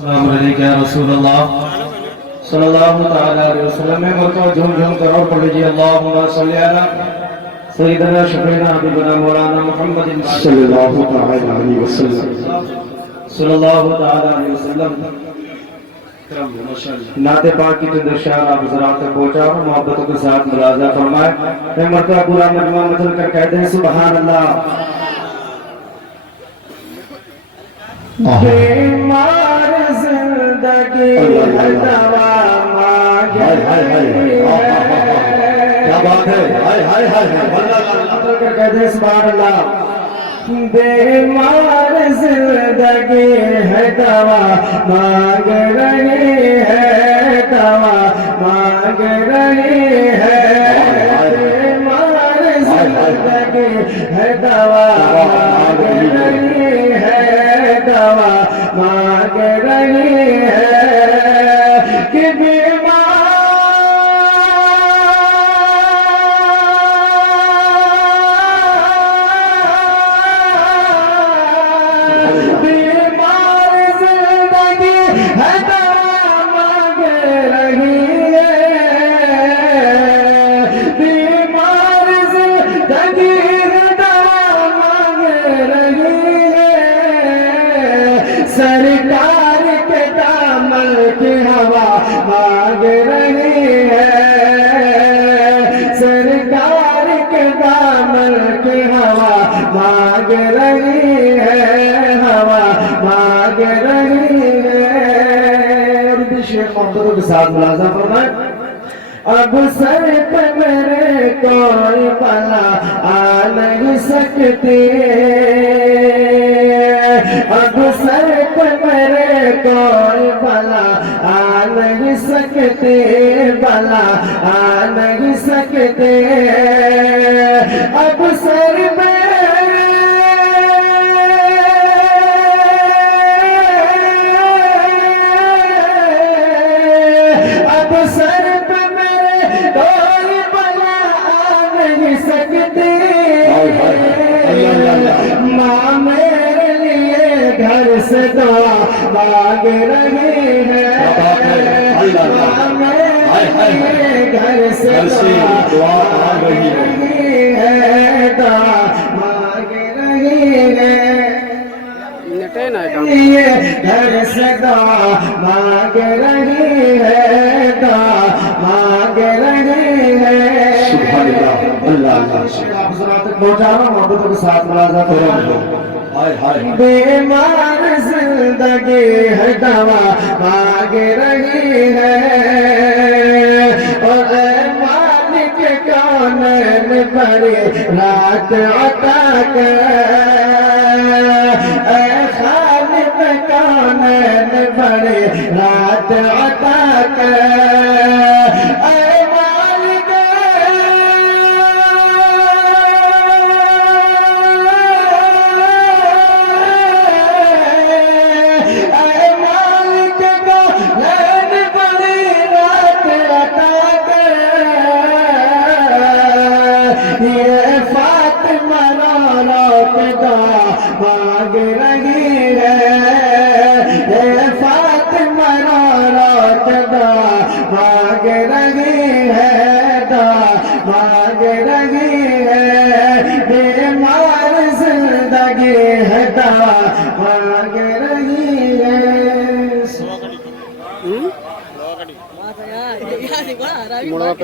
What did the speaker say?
السلام علیکم یا رسول اللہ صلی اللہ تعالی علیہ وسلم میں مرتبہ جھوم جھوم کر اور پڑھ لیجیے اللہم صلی علی سیدنا شفیعنا حبیبنا مولانا محمد صلی اللہ تعالی علیہ وسلم صلی اللہ تعالی علیہ وسلم نعت پاک کی چند اشعار آپ حضرات تک پہنچا اور محبتوں کے ساتھ ملاحظہ فرمائے میں مرتبہ پورا مجموعہ مچل کر کہتے ہیں سبحان اللہ بیمار زندگی ہے دوا مانگے کیا بات ہے کہتے ہیں سبحان اللہ بیمار زندگی ہے دوا مانگ رہی ہے دوا مانگ رہی ہے بیمار زندگی ہے دوا مانگ رہی ہے دوا مانگ رہی ہے کہ سرکار کے دامن کی ہوا مانگ رہی ہے سرکار کے دامن کی ہوا مانگ رہی ہے ہوا مانگ رہی ہے اور بھی شیخ محمد کے ساتھ ملاحظہ فرمائے اب سر پہ میرے کوئی بلا آ نہیں سکتی اب سر پہ میرے کوئی بلا آ نہیں سکتے بلا آ نہیں سکتے اب سر پہ اب سر پہ میرے کوئی بلا آ نہیں سکتے ماں میرے لیے گھر سے دعا مانگ رہی ہے ماں میرے لیے گھر سے دعا مانگ رہی ہے دعا مانگ رہی ہے گھر سے دعا مانگ رہی ہے دعا مانگ رہی ہے سبحان اللہ اللہ آپ حضرات تک پہنچا رہا ہوں محبتوں کے ساتھ ملاحظہ فرمائے بیمار زندگی ہے دوا مانگ رہی ہے اور اے مالک کونین بڑی رات عطا کر اے خالق کونین بڑی رات عطا کر اے مالک فاطمہ رو کے دعا مانگ رہی ہے فاطمہ رو کے دعا مانگ رہی ہے دعا مانگ رہی ہے بیمار زندگی ہے دعا مانگ رہی ہے mulai